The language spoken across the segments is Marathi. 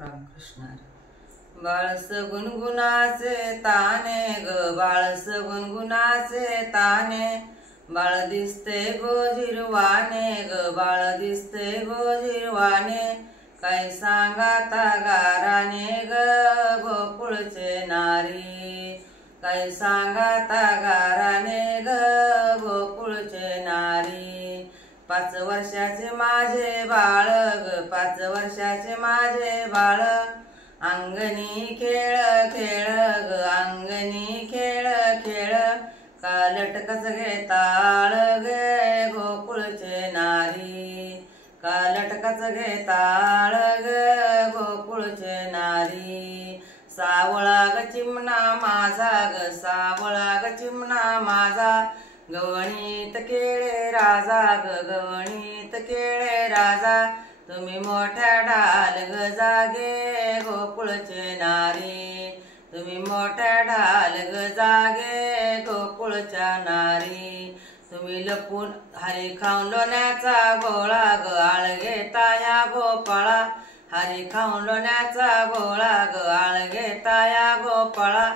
रामकृष्ण बाळस गुणगुणाचे ताने ग बाळस गुणगुणाचे ताने बाळ दिसते गोजिरवाने ग बाळ दिसते गोजिरवाने काही सांगाता गाराने ग गोकुळचे नारी काही सांगाता गाराने ग गोकुळचे नारी 5 वर्षाचे माझे बाळ ग 5 वर्षाचे माझे बाळ अंगणी खेळ खेळ ग अंगणी खेळ खेळ का लटकच घेताळ गे गोकुळचे नारी का लटकच घेताळ ग गोकुळचे नारी सावळा ग चिमणा माझा ग सावळा ग चिमणा माझा गवणीत केळे राजा ग गवणीत केळे राजा तुम्ही मोठ्या ढाल ग जागे गोकुळचे नारी तुम्ही मोठ्या ढाल ग जागे गोकुळच्या नारी तुम्ही लपून हरी खाऊन लोण्याचा गोळा ग आळघेता या गोपाळा हरी खाऊन लोण्याचा गोळा ग आळघेता या गोपाळा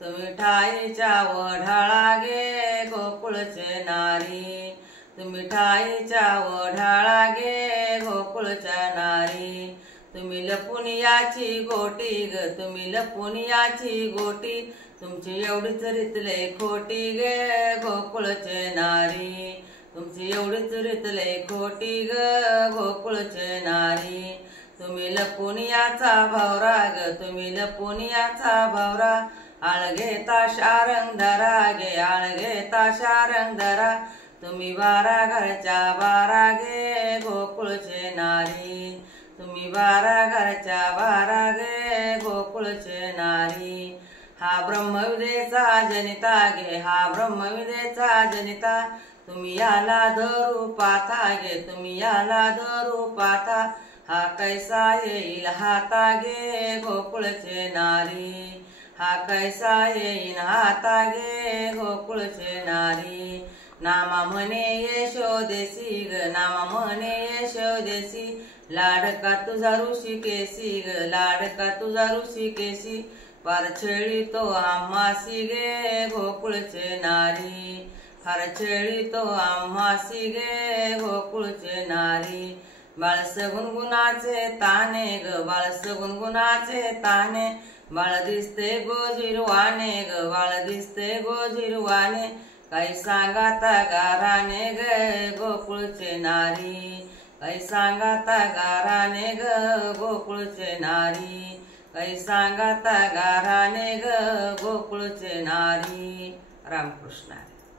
तुम्ही ठाईच्या वढाळा गे गोकुळचे नारी तुम्ही ठाईच्या वढाळा गे गोकुळच्या नारी तुम्ही लपून याची गोटी ग तुम्ही लपून याची गोटी तुमची एवढीच रीतले खोटी गे गोकुळचे नारी तुमची एवढीच रीतले खोटी ग गोकुळचे नारी तुम्ही लपून याचा भावरा ग तुम्ही लपून याचा भावरा आळघेता शारंग धरा गे आळघेता शारंग धरा तुम्ही 12 घरच्या 12 गे गोकुळचे नारी तुम्ही 12 घरच्या 12 गे गोकुळचे नारी हा ब्रह्मविदेचा जनिता गे हा ब्रह्मविदेचा जनिता तुम्ही याला धरू पाथा गे तुम्ही याला धरू पाथा हा कैसा येईल हाता गे गोकुळचे नारी हा कैसा येईन हाता गे गोकुळचे नारी नामा म्हणे यशोदेसी ग नामा म्हणे यशोदेसी लाडका तुझा ऋषिकेशी ग लाडका तुझा ऋषिकेशी फार छेळी तो आम्हासी गे गोकुळचे नारी फार छेळी तो आम्हासी गे गोकुळचे नारी बाळस गुणगुणाचे ताने ग बाळस गुणगुणाचे ताने बाळ दिसते गोजिरवाने ग बाळ दिसते गोजिरवाने काही सांगाता गाराने ग गोकुळचे नारी काही सांगाता गाराने ग गोकुळचे नारी काही सांगाता गाराने ग गोकुळचे नारी रामकृष्ण।